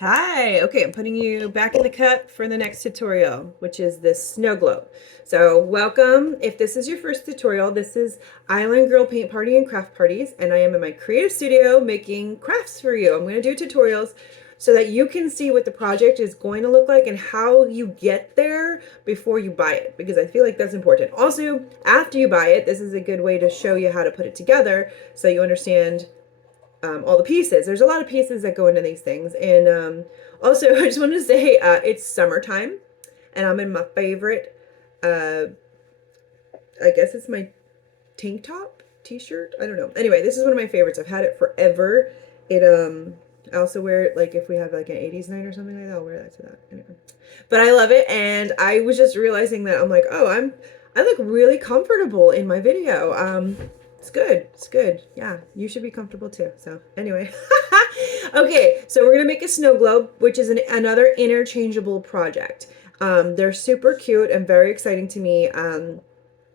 Hi, okay, I'm putting you back in the cut for the next tutorial, which is this snow globe. So welcome. If this is your first tutorial, this is Island Girl Paint Party and Craft Parties, and I am in my creative studio making crafts for you. I'm going to do tutorials so that you can see what the project is going to look like and how you get there before you buy it, because I feel like that's important. Also, after you buy it, this is a good way to show you how to put it together so you understand all the pieces. There's a lot of pieces that go into these things. And also, I just wanted to say it's summertime, and I'm in my favorite, uh, I guess it's my tank top, t-shirt. I don't know. Anyway, this is one of my favorites. I've had it forever. It I also wear it like if we have like an 80s night or something like that. I'll wear that to that. Anyway, but I love it, and I was just realizing that I'm like, oh, I look really comfortable in my video. It's good. It's good. Yeah, you should be comfortable too. So anyway, okay, so we're gonna make a snow globe, which is another interchangeable project. They're super cute and very exciting to me.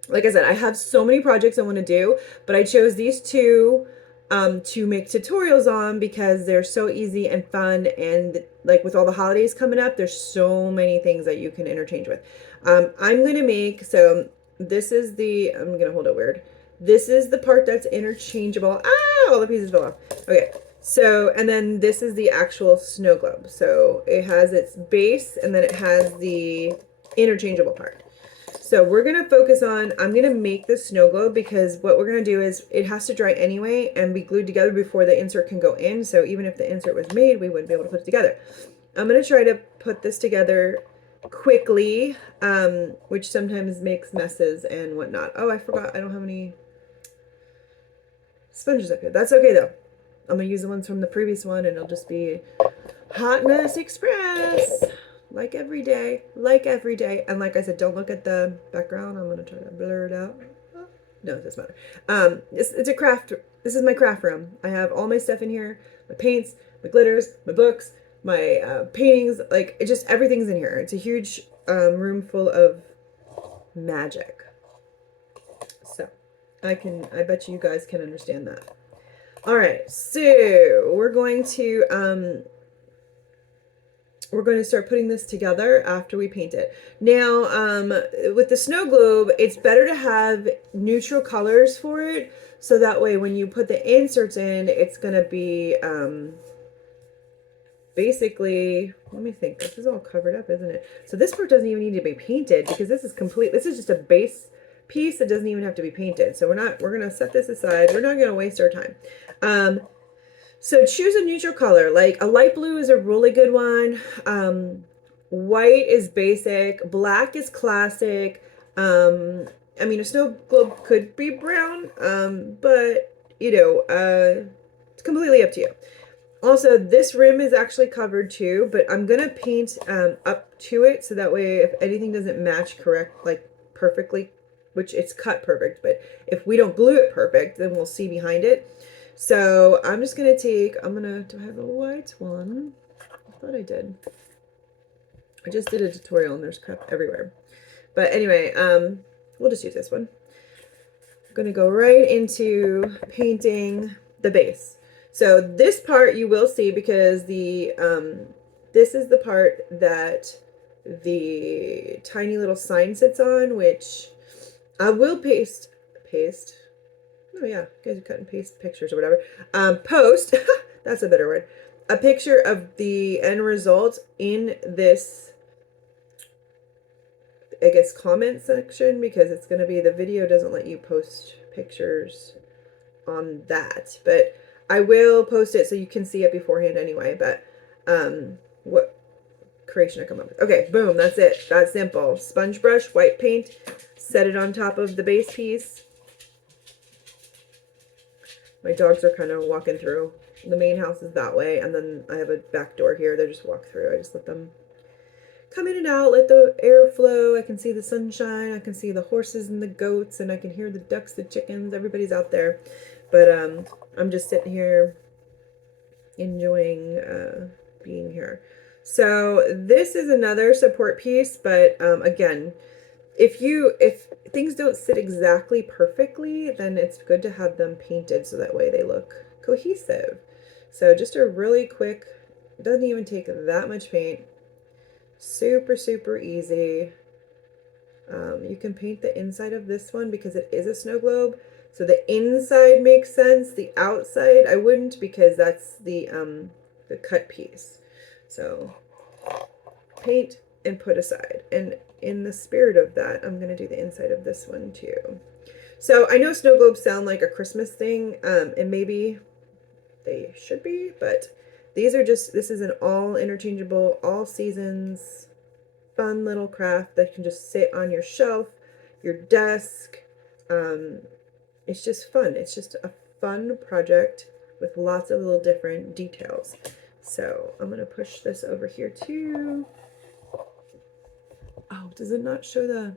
Like I said, I have so many projects I want to do, but I chose these two to make tutorials on because they're so easy and fun. And like with all the holidays coming up, there's so many things that you can interchange with. I'm going to make, so this is the, I'm going to hold it weird. This is the part that's interchangeable. Ah, all the pieces fell off. Okay. So, and then this is the actual snow globe. So it has its base and then it has the interchangeable part. So we're going to focus on, I'm going to make the snow globe because what we're going to do is it has to dry anyway and be glued together before the insert can go in. So even if the insert was made, we wouldn't be able to put it together. I'm going to try to put this together quickly, which sometimes makes messes and whatnot. Oh, I forgot. I don't have any sponges up here. That's okay though. I'm going to use the ones from the previous one and it'll just be Hot Mess Express. Like every day, like every day. And like I said, don't look at the background. I'm going to try to blur it out. No, it doesn't matter. It's a craft. This is my craft room. I have all my stuff in here. My paints, my glitters, my books, my paintings. Like, it just, everything's in here. It's a huge room full of magic. So, I bet you guys can understand that. All right, so we're going to start putting this together after we paint it. Now, with the snow globe, it's better to have neutral colors for it. So that way when you put the inserts in, it's going to be basically, let me think. This is all covered up, isn't it? So this part doesn't even need to be painted because this is complete. This is just a base piece that doesn't even have to be painted. So we're going to set this aside. We're not going to waste our time. So choose a neutral color. Like a light blue is a really good one. White is basic. Black is classic. I mean, a snow globe could be brown, but you know, it's completely up to you. Also, this rim is actually covered too, but I'm gonna paint up to it so that way if anything doesn't match like perfectly, which it's cut perfect, but if we don't glue it perfect, then we'll see behind it. So I'm just gonna take, do I have a white one? I thought I did. I just did a tutorial and there's crap everywhere. But anyway, we'll just use this one. I'm gonna go right into painting the base. So this part you will see because this is the part that the tiny little sign sits on, which I will paste. Oh yeah, you guys are cut and paste pictures or whatever. Post, that's a better word. A picture of the end result in this, I guess, comment section because it's going to be, the video doesn't let you post pictures on that. But I will post it so you can see it beforehand anyway. But what creation I come up with. Okay, boom, that's it. That's simple. Sponge brush, white paint, set it on top of the base piece. My dogs are kind of walking through. The main house is that way, and then I have a back door here. They just walk through. I just let them come in and out, let the air flow. I can see the sunshine. I can see the horses and the goats, and I can hear the ducks, the chickens. Everybody's out there. But I'm just sitting here enjoying being here. So this is another support piece, but again, if things don't sit exactly perfectly, then it's good to have them painted so that way they look cohesive. So just a really quick It doesn't even take that much paint. Super, super easy. You can paint the inside of this one because it is a snow globe. So the inside makes sense. The outside, I wouldn't, because that's the cut piece. So paint and put aside. And in the spirit of that, I'm going to do the inside of this one too. So I know snow globes sound like a Christmas thing, and maybe they should be, but these are just, this is an all interchangeable, all seasons, fun little craft that can just sit on your shelf, your desk. It's just fun. It's just a fun project with lots of little different details. So I'm going to push this over here too. Oh, does it not show the,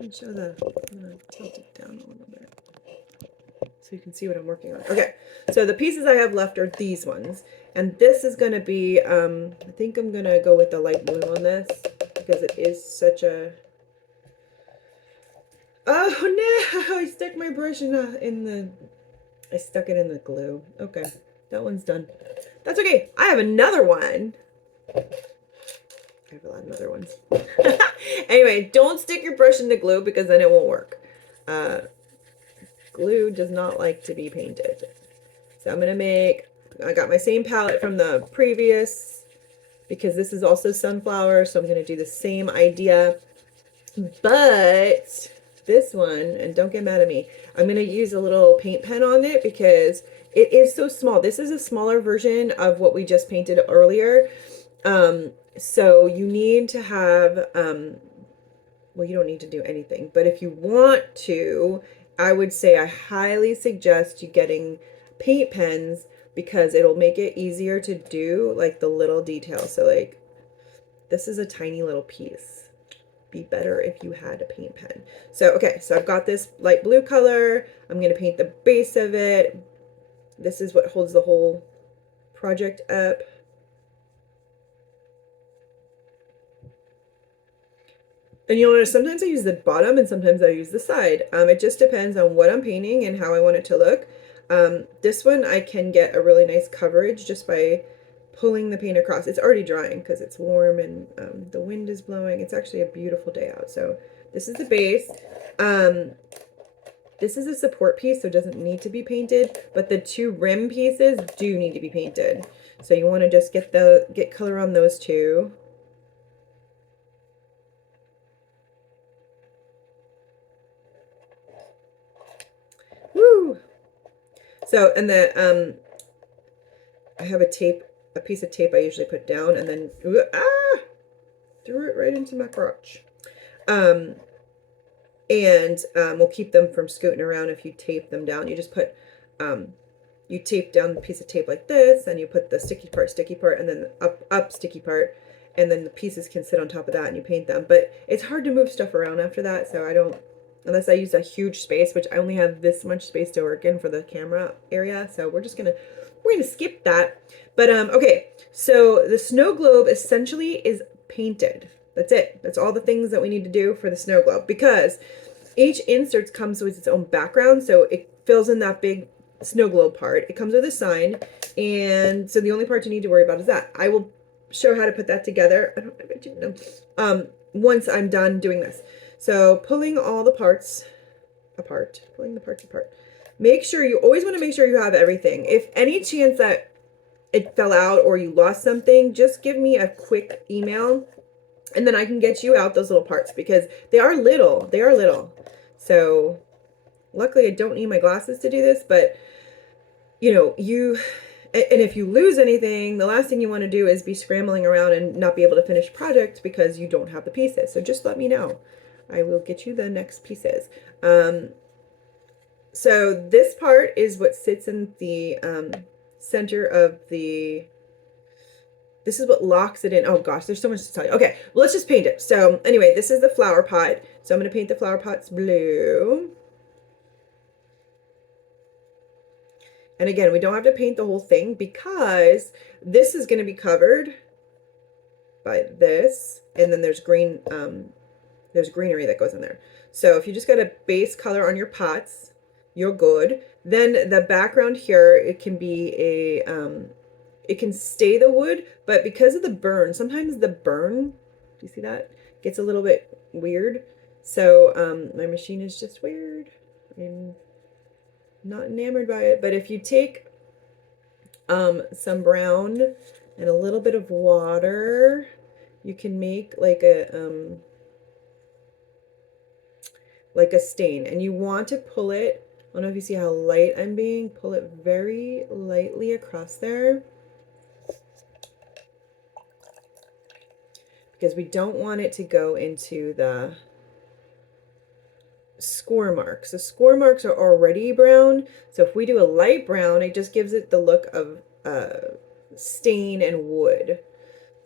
I'm going to tilt it down a little bit so you can see what I'm working on. Okay, so the pieces I have left are these ones. And this is going to be, I think I'm going to go with the light blue on this because it is such a, oh no, I stuck my brush in the, I stuck it in the glue. Okay, that one's done. That's okay. I have another one. I have a lot of other ones. Anyway, don't stick your brush in the glue because then it won't work. Glue does not like to be painted. So I'm going to make, I got my same palette from the previous because this is also sunflower. So I'm going to do the same idea. But this one, and don't get mad at me, I'm going to use a little paint pen on it because it is so small. This is a smaller version of what we just painted earlier. So you need to have, well, you don't need to do anything, but if you want to, I would say I highly suggest you getting paint pens because it'll make it easier to do like the little details. So like this is a tiny little piece. Be better if you had a paint pen. So, okay, so I've got this light blue color. I'm going to paint the base of it. This is what holds the whole project up. And you'll notice sometimes I use the bottom and sometimes I use the side. It just depends on what I'm painting and how I want it to look. This one I can get a really nice coverage just by pulling the paint across. It's already drying because it's warm and the wind is blowing. It's actually a beautiful day out. So this is the base. This is a support piece, so it doesn't need to be painted, but the two rim pieces do need to be painted. So you want to just get color on those two. Woo! So, and the I have a piece of tape I usually put down, and then threw it right into my crotch. We'll keep them from scooting around if you tape them down. You just put you tape down a piece of tape like this, and you put the sticky part, and then up sticky part, and then the pieces can sit on top of that, and you paint them. But it's hard to move stuff around after that, so I don't, unless I use a huge space, which I only have this much space to work in for the camera area. So we're gonna skip that. But okay, so the snow globe essentially is painted. That's it. That's all the things that we need to do for the snow globe, because each insert comes with its own background, so it fills in that big snow globe part. It comes with a sign, and so the only part you need to worry about is that. I will show how to put that together. I bet you know. Once I'm done doing this. So pulling all the parts apart, Make sure, you always want to make sure you have everything. If any chance that it fell out or you lost something, just give me a quick email and then I can get you out those little parts because they are little. So luckily I don't need my glasses to do this, but you know, and if you lose anything, the last thing you want to do is be scrambling around and not be able to finish project because you don't have the pieces. So just let me know. I will get you the next pieces. So this part is what sits in the center of the, this is what locks it in. Oh gosh, there's so much to tell you. Okay, well, let's just paint it. So anyway, this is the flower pot. So I'm going to paint the flower pots blue. And again, we don't have to paint the whole thing because this is going to be covered by this. And then there's green, there's greenery that goes in there. So if you just got a base color on your pots, you're good. Then the background here, it can be it can stay the wood, but because of the burn, sometimes the burn, do you see that? Gets a little bit weird. So my machine is just weird. I'm not enamored by it, but if you take some brown and a little bit of water, you can make like a stain, and you want to pull it. I don't know if you see how light I'm being. Pull it very lightly across there, because we don't want it to go into the score marks. The score marks are already brown, so if we do a light brown, it just gives it the look of stain and wood.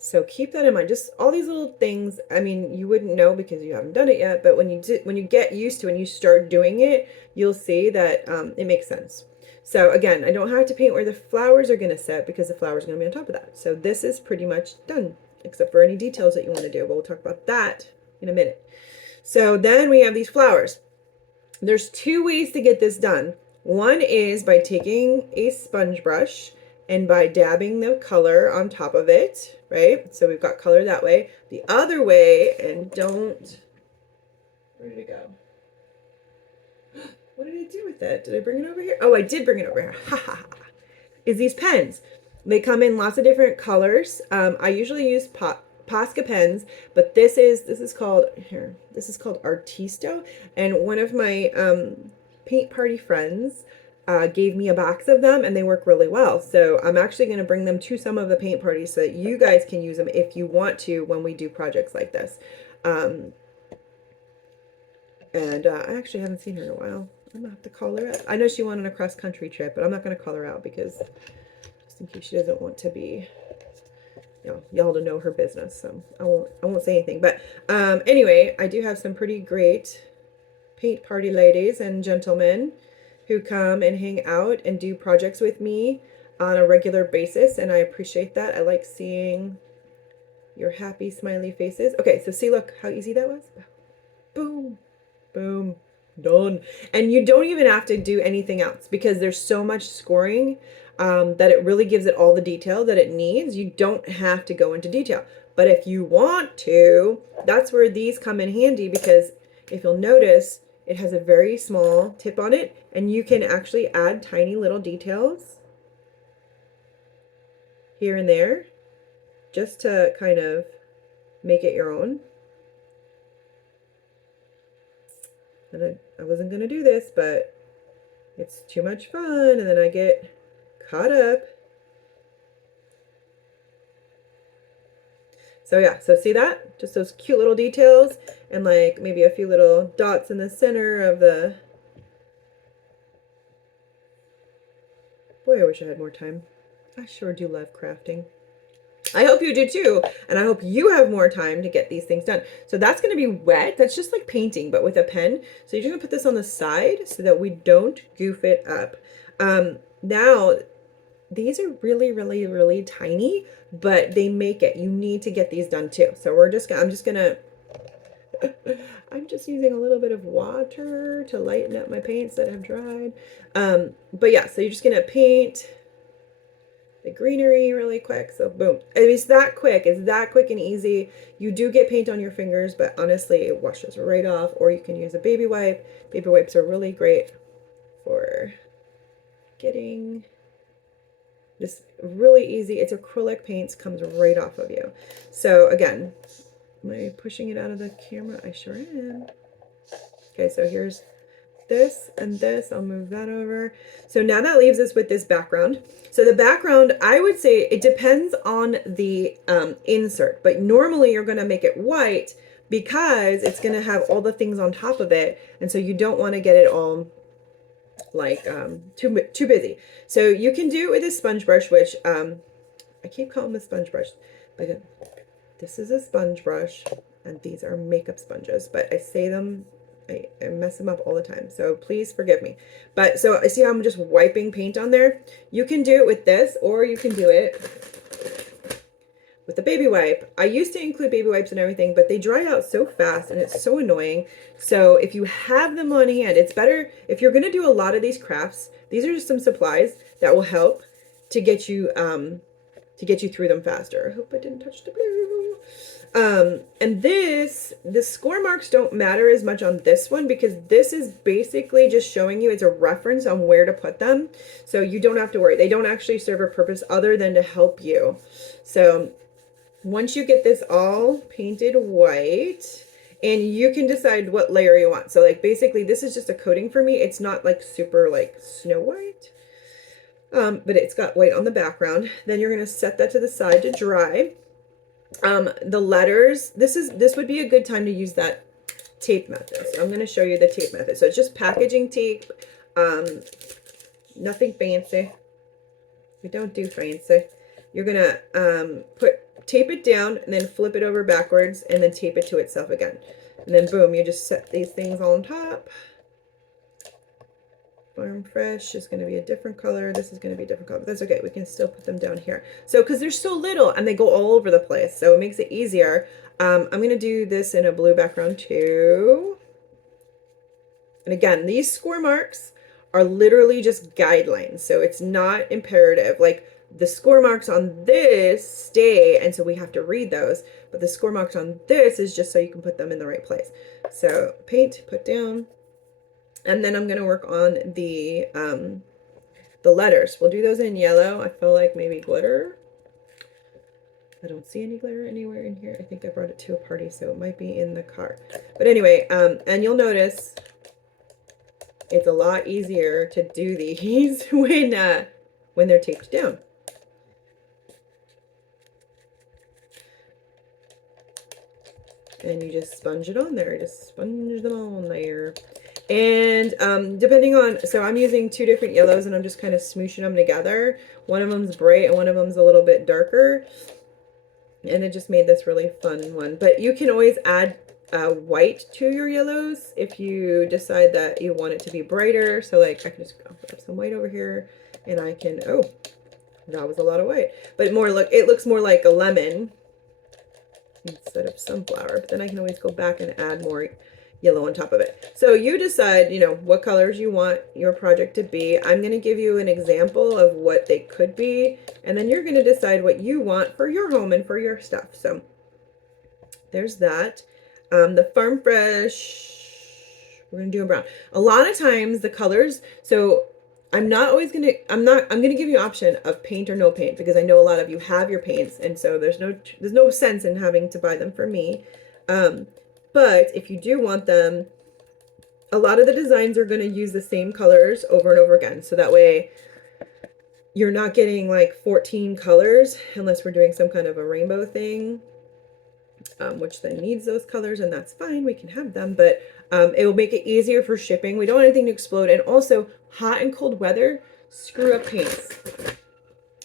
So keep that in mind. Just all these little things. I mean, you wouldn't know because you haven't done it yet, but when you get used to it and you start doing it, you'll see that it makes sense. So again, I don't have to paint where the flowers are going to sit because the flowers are going to be on top of that. So this is pretty much done, except for any details that you want to do, but we'll talk about that in a minute. So then we have these flowers. There's two ways to get this done. One is by taking a sponge brush and by dabbing the color on top of it, right? So we've got color that way. The other way, and where did it go? What did I do with it? Did I bring it over here? Oh, I did bring it over here. Ha ha ha. Is these pens. They come in lots of different colors. I usually use Posca pens, but this is called Artisto, and one of my paint party friends gave me a box of them, and they work really well. So I'm actually going to bring them to some of the paint parties so that you guys can use them if you want to when we do projects like this. And I actually haven't seen her in a while. I'm gonna have to call her out. I know she went on a cross country trip, but I'm not going to call her out because just in case she doesn't want to be, you know, y'all to know her business. So I won't say anything. But anyway, I do have some pretty great paint party ladies and gentlemen who come and hang out and do projects with me on a regular basis, and I appreciate that. I like seeing your happy smiley faces. Okay, so see, look how easy that was. Boom, boom, done. And you don't even have to do anything else because there's so much scoring that it really gives it all the detail that it needs. You don't have to go into detail, but if you want to, that's where these come in handy, because if you'll notice, it has a very small tip on it, and you can actually add tiny little details here and there just to kind of make it your own. And I wasn't going to do this, but it's too much fun, and then I get caught up. So yeah, so see that? Just those cute little details and like maybe a few little dots in the center of the... Boy, I wish I had more time. I sure do love crafting. I hope you do too, and I hope you have more time to get these things done. So that's going to be wet. That's just like painting, but with a pen. So you're going to put this on the side so that we don't goof it up. Now, these are really, really, really tiny, but they make it. You need to get these done too. So I'm just gonna I'm just using a little bit of water to lighten up my paints that have dried. But yeah, so you're just gonna paint the greenery really quick. So boom. It's that quick. It's that quick and easy. You do get paint on your fingers, but honestly, it washes right off. Or you can use a baby wipe. Baby wipes are really great for getting this really easy. It's acrylic paints, comes right off of you. So again, am I pushing it out of the camera? I sure am. Okay, so here's this and this. I'll move that over. So now that leaves us with this background. So the background, I would say it depends on the insert, but normally you're going to make it white because it's going to have all the things on top of it. And so you don't want to get it all like too busy. So you can do it with a sponge brush, which I keep calling them a sponge brush, but this is a sponge brush and these are makeup sponges, but I say them, I mess them up all the time, so please forgive me. But so I see how I'm just wiping paint on there. You can do it with this, or you can do it with the baby wipe. I used to include baby wipes and everything, but they dry out so fast and it's so annoying. So if you have them on hand, it's better if you're going to do a lot of these crafts. These are just some supplies that will help to get you to get you through them faster. I hope I didn't touch the blue. And the score marks don't matter as much on this one because this is basically just showing you it's a reference on where to put them. So you don't have to worry. They don't actually serve a purpose other than to help you. So once you get this all painted white, and you can decide what layer you want. So like basically this is just a coating for me. It's not like super like snow white. But it's got white on the background. Then you're going to set that to the side to dry. The letters, this would be a good time to use that tape method. So I'm going to show you the tape method. So it's just packaging tape, nothing fancy. We don't do fancy. You're going to tape it down and then flip it over backwards and then tape it to itself again. And then boom, you just set these things on top. Farm Fresh is going to be a different color. This is going to be a different color, but that's okay. We can still put them down here. So, because they're so little and they go all over the place, so it makes it easier. I'm going to do this in a blue background too. And again, these score marks are literally just guidelines, so it's not imperative. Like the score marks on this stay, and so we have to read those, but the score marks on this is just so you can put them in the right place. So paint, put down. And then I'm going to work on the letters. We'll do those in yellow. I feel like maybe glitter. I don't see any glitter anywhere in here. I think I brought it to a party, so it might be in the car. But anyway, and you'll notice it's a lot easier to do these when they're taped down. And you just sponge it on there. Just sponge them on there. And depending on, so I'm using two different yellows and I'm just kind of smooshing them together. One of them's bright and one of them's a little bit darker. And it just made this really fun one. But you can always add white to your yellows if you decide that you want it to be brighter. So like I can just put some white over here and I can, oh, that was a lot of white. But it looks more like a lemon instead of sunflower. But then I can always go back and add more yellow on top of it. So you decide, you know, what colors you want your project to be. I'm going to give you an example of what they could be, and then you're going to decide what you want for your home and for your stuff. So there's that. The Farm Fresh, we're going to do a brown. A lot of times the colors, so I'm going to give you an option of paint or no paint because I know a lot of you have your paints, and so there's no sense in having to buy them for me. But if you do want them, a lot of the designs are going to use the same colors over and over again. So that way you're not getting like 14 colors unless we're doing some kind of a rainbow thing, which then needs those colors, and that's fine. We can have them, but it will make it easier for shipping. We don't want anything to explode. And also hot and cold weather screw up paints.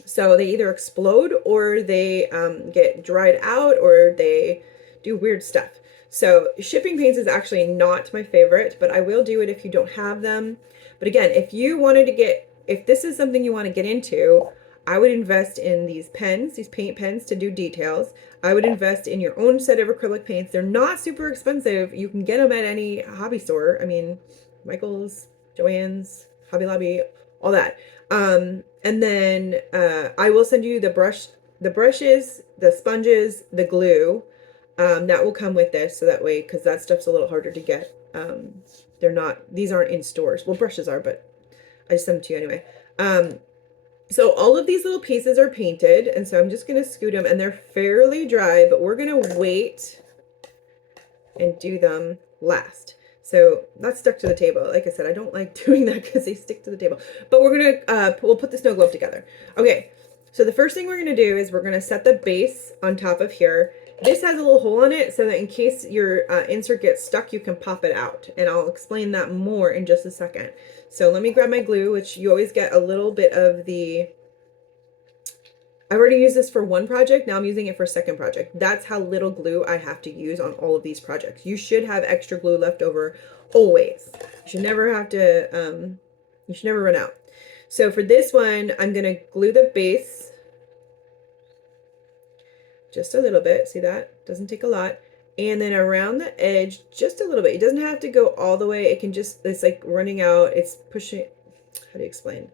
So they either explode or they get dried out or they do weird stuff. So shipping paints is actually not my favorite, but I will do it if you don't have them. But again, if this is something you want to get into, I would invest in these pens, these paint pens to do details. I would invest in your own set of acrylic paints. They're not super expensive. You can get them at any hobby store. I mean, Michael's, Joann's, Hobby Lobby, all that. And then I will send you the brushes, the sponges, the glue. That will come with this, so that way, because that stuff's a little harder to get. These aren't in stores. Well, brushes are, but I just sent them to you anyway. So all of these little pieces are painted, and so I'm just going to scoot them, and they're fairly dry, but we're going to wait and do them last. So that's stuck to the table. Like I said, I don't like doing that because they stick to the table. But we're going to, we'll put the snow globe together. Okay, so the first thing we're going to do is we're going to set the base on top of here. This has a little hole in it so that in case your insert gets stuck, you can pop it out. And I'll explain that more in just a second. So let me grab my glue, which you always get a little bit of the... I've already used this for one project. Now I'm using it for a second project. That's how little glue I have to use on all of these projects. You should have extra glue left over always. You should never have to, you should never run out. So for this one, I'm going to glue the base just a little bit. See that? Doesn't take a lot. And then around the edge, just a little bit. It doesn't have to go all the way. It can just, it's like running out. It's pushing, how do you explain?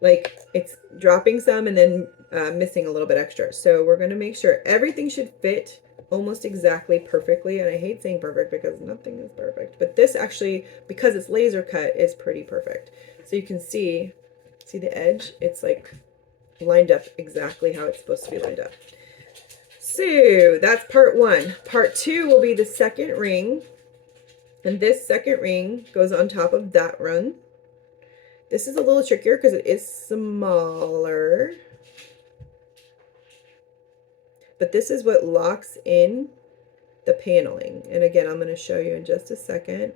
Like it's dropping some and then missing a little bit extra. So we're going to make sure everything should fit almost exactly perfectly. And I hate saying perfect because nothing is perfect. But this actually, because it's laser cut, is pretty perfect. So you can see the edge? It's like lined up exactly how it's supposed to be lined up. So that's part one. Part two will be the second ring. And this second ring goes on top of that run. This is a little trickier because it is smaller. But this is what locks in the paneling. And again, I'm going to show you in just a second.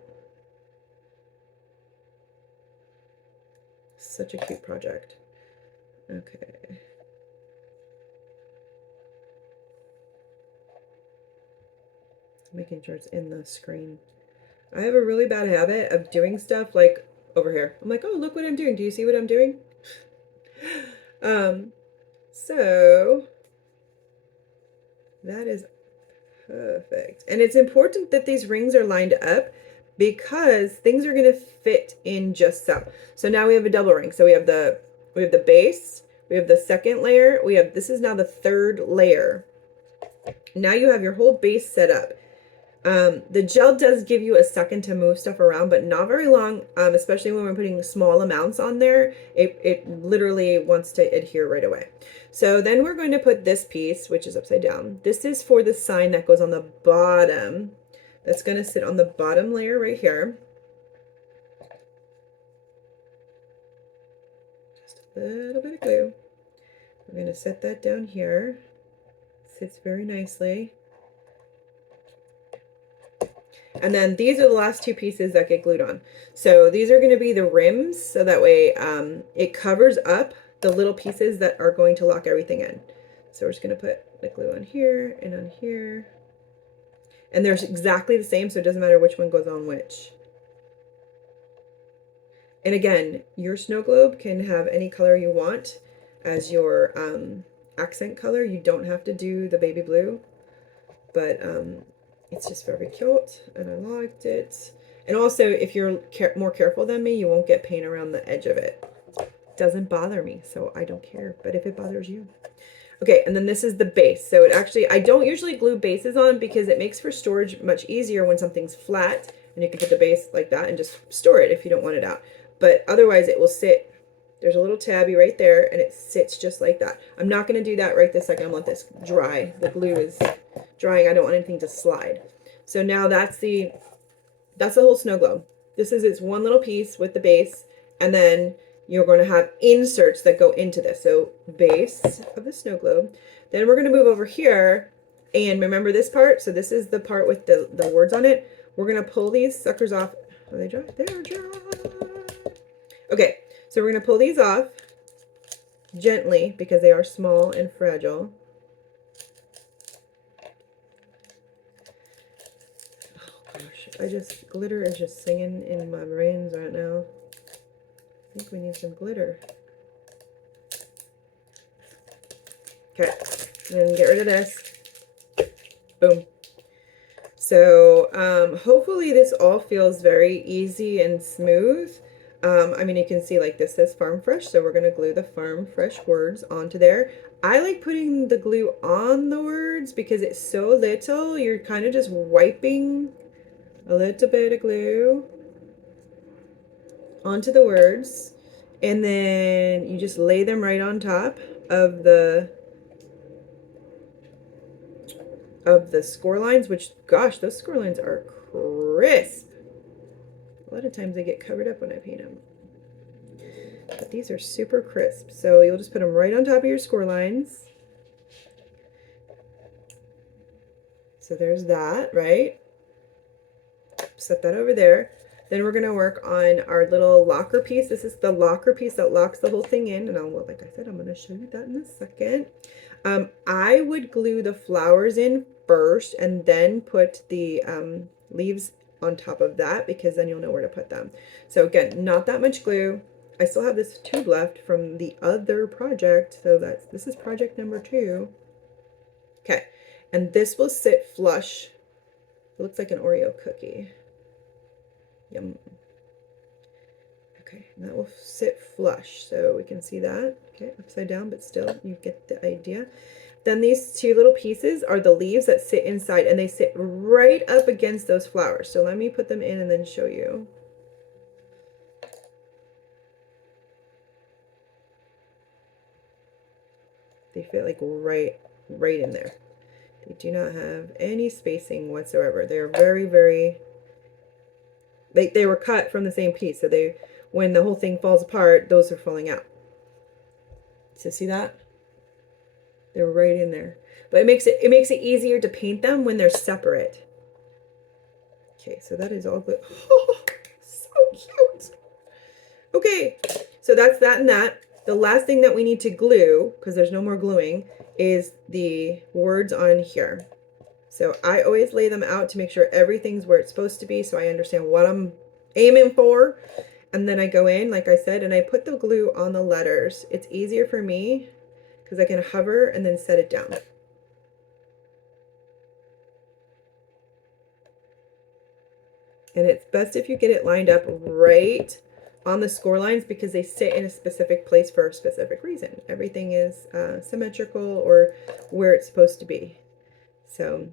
Such a cute project. Okay. Making sure it's in the screen. I have a really bad habit of doing stuff like over here. I'm like, oh, look what I'm doing. Do you see what I'm doing? So that is perfect. And it's important that these rings are lined up because things are going to fit in just so. So now we have a double ring. So we have the base, we have the second layer, this is now the third layer. Now you have your whole base set up. The gel does give you a second to move stuff around, but not very long, especially when we're putting small amounts on there. It literally wants to adhere right away. So then we're going to put this piece, which is upside down. This is for the sign that goes on the bottom. That's going to sit on the bottom layer right here. Just a little bit of glue. We're going to set that down here. Sits very nicely. And then these are the last two pieces that get glued on. So these are going to be the rims, so that way it covers up the little pieces that are going to lock everything in. So we're just going to put the glue on here and on here. And they're exactly the same, so it doesn't matter which one goes on which. And again, your snow globe can have any color you want as your accent color. You don't have to do the baby blue, but it's just very cute, and I liked it. And also, if you're more careful than me, you won't get paint around the edge of it. It doesn't bother me, so I don't care. But if it bothers you. Okay, and then this is the base. So it actually, I don't usually glue bases on because it makes for storage much easier when something's flat. And you can put the base like that and just store it if you don't want it out. But otherwise, it will sit. There's a little tabby right there, and it sits just like that. I'm not going to do that right this second. I'm going to let this dry. The glue is drying. I don't want anything to slide. So now that's the whole snow globe. This is its one little piece with the base, and then you're going to have inserts that go into this. So base of the snow globe. Then we're going to move over here, and remember this part. So this is the part with the words on it. We're going to pull these suckers off. Are they dry? They're dry. Okay, so we're going to pull these off gently because they are small and fragile. Glitter is just singing in my brains right now. I think we need some glitter. Okay, and get rid of this. Boom. So hopefully this all feels very easy and smooth. I mean, you can see like this says Farm Fresh, so we're going to glue the Farm Fresh words onto there. I like putting the glue on the words because it's so little. You're kind of just wiping a little bit of glue onto the words, and then you just lay them right on top of the score lines, which, gosh, those score lines are crisp. A lot of times they get covered up when I paint them, but these are super crisp. So you'll just put them right on top of your score lines. So there's that, right? Set that over there. Then we're going to work on our little locker piece. This is the locker piece that locks the whole thing in. And like I said, I'm going to show you that in a second. I would glue the flowers in first and then put the leaves on top of that, because then you'll know where to put them. So again, not that much glue. I still have this tube left from the other project. So this is project number 2. Okay. And this will sit flush. It looks like an Oreo cookie. Yum. Okay. And that will sit flush, so we can see that. Okay, upside down, but still, you get the idea. Then these two little pieces are the leaves that sit inside, and they sit right up against those flowers. So let me put them in and then show you. They fit like right in there. They do not have any spacing whatsoever. They're very, very, they were cut from the same piece. So they, when the whole thing falls apart, those are falling out. So see that? They're right in there. But it makes it easier to paint them when they're separate. Okay, so that is all good. Oh, so cute. Okay, so that's that and that. The last thing that we need to glue, because there's no more gluing, is the words on here. So I always lay them out to make sure everything's where it's supposed to be, so I understand what I'm aiming for. And then I go in, like I said, and I put the glue on the letters. It's easier for me because I can hover and then set it down. And it's best if you get it lined up right on the score lines because they sit in a specific place for a specific reason. Everything is symmetrical or where it's supposed to be. So,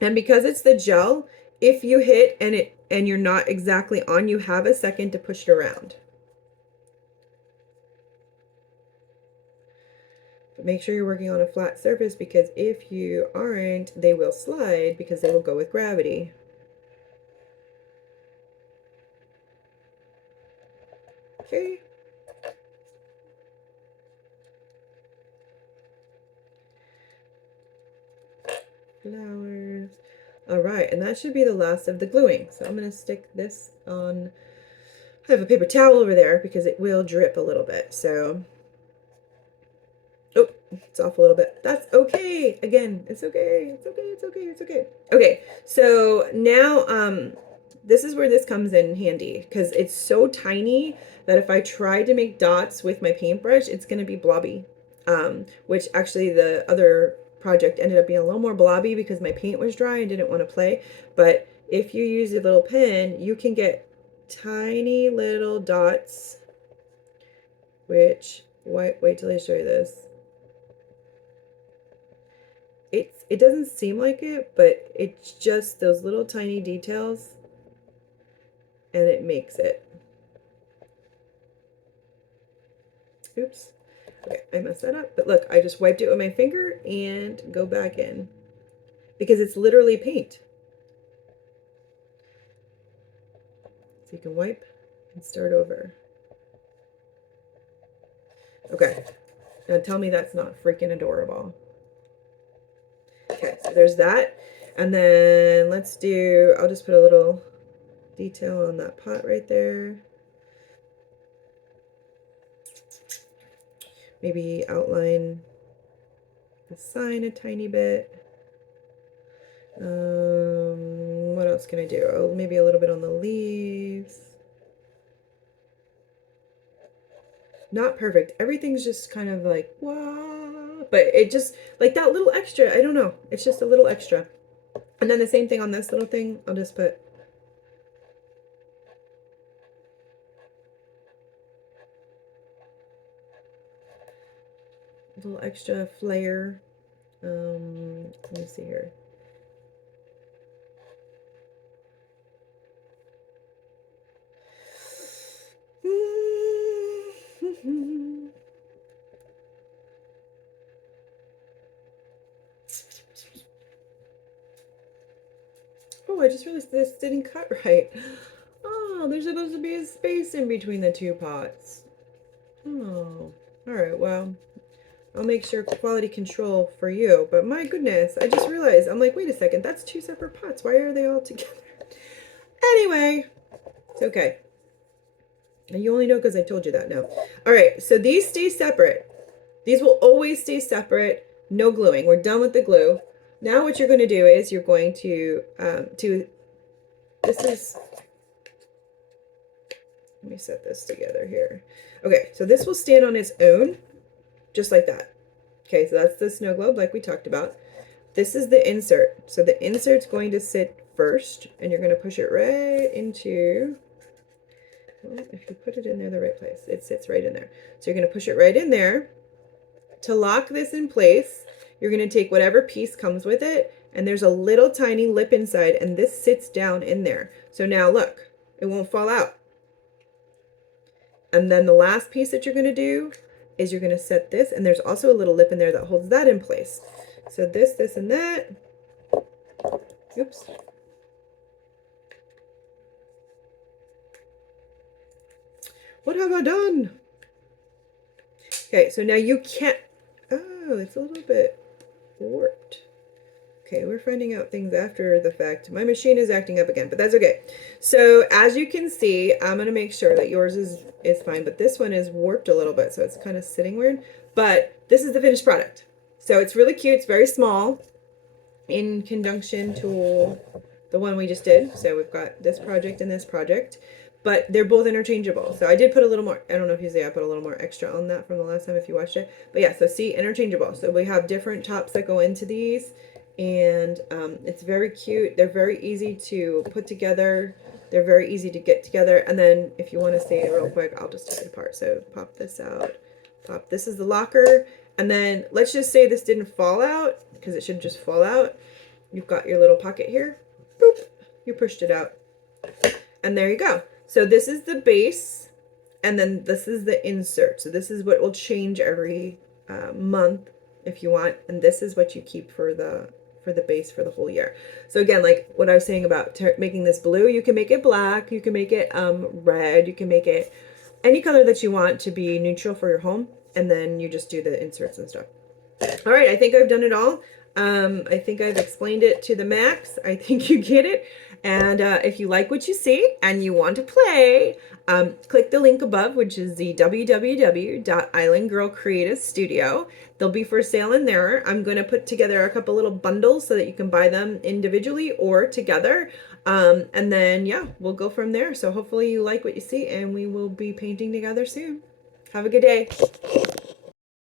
and because it's the gel, if you hit and you're not exactly on, you have a second to push it around. But make sure you're working on a flat surface because if you aren't, they will slide because they will go with gravity. Okay. Flowers. All right, and that should be the last of the gluing. So I'm going to stick this on. I have a paper towel over there because it will drip a little bit. So, oh, it's off a little bit. That's okay. Again, it's okay. It's okay. It's okay. It's okay. Okay, so now this is where this comes in handy because it's so tiny that if I try to make dots with my paintbrush, it's going to be blobby. Which actually the other project ended up being a little more blobby because my paint was dry and didn't want to play. But if you use a little pen, you can get tiny little dots, which, wait till I show you this. It doesn't seem like it, but it's just those little tiny details and it makes it. Oops. Okay, I messed that up. But look, I just wiped it with my finger and go back in because it's literally paint. So you can wipe and start over. Okay, now tell me that's not freaking adorable. Okay, so there's that. And then let's do, I'll just put a little detail on that pot right there. Maybe outline the sign a tiny bit. What else can I do? Oh, maybe a little bit on the leaves. Not perfect. Everything's just kind of like, wow. But it just, like that little extra, I don't know. It's just a little extra. And then the same thing on this little thing. I'll just put a little extra flair. Let me see here. Oh, I just realized this didn't cut right. Oh, there's supposed to be a space in between the two pots. Oh, all right, well, I'll make sure quality control for you. But my goodness, I just realized, I'm like, wait a second, that's two separate pots. Why are they all together? Anyway, it's okay. And you only know because I told you that now. All right, so these stay separate. These will always stay separate. No gluing. We're done with the glue. Now what you're going to do is you're going to this is, let me set this together here. Okay, so this will stand on its own, just like that. Okay, so that's the snow globe like we talked about. This is the insert. So the insert's going to sit first, and you're going to push it right into if you put it in there the right place, it sits right in there. So you're going to push it right in there. To lock this in place, you're going to take whatever piece comes with it, and there's a little tiny lip inside, and this sits down in there. So now look, it won't fall out. And then the last piece that you're going to do is you're going to set this, and there's also a little lip in there that holds that in place. So this, and that. Oops. What have I done? Okay, so now you can't, oh, it's a little bit warped. Okay, we're finding out things after the fact. My machine is acting up again, but that's okay. So as you can see, I'm gonna make sure that yours is fine, but this one is warped a little bit, so it's kind of sitting weird. But this is the finished product. So it's really cute, it's very small in conjunction to the one we just did. So we've got this project and this project, but they're both interchangeable. So I did put a little more, I don't know if you see, I put a little more extra on that from the last time if you watched it. But yeah, so see, interchangeable. So we have different tops that go into these, and it's very cute. They're very easy to put together. They're very easy to get together. And then if you want to see it real quick, I'll just take it apart. So pop this out. This is the locker. And then let's just say this didn't fall out, because it should just fall out. You've got your little pocket here. Boop. You pushed it out. And there you go. So this is the base, and then this is the insert. So this is what will change every month if you want, and this is what you keep for the base for the whole year. So again, like what I was saying about making this blue, you can make it black, you can make it red, you can make it any color that you want to be neutral for your home, and then you just do the inserts and stuff. All right, I think I've done it all. I think I've explained it to the max. I think you get it. And if you like what you see and you want to play, click the link above, which is the www.islandgirlcreativestudio. They'll be for sale in there. I'm going to put together a couple little bundles so that you can buy them individually or together. And then, yeah, we'll go from there. So hopefully you like what you see, and we will be painting together soon. Have a good day.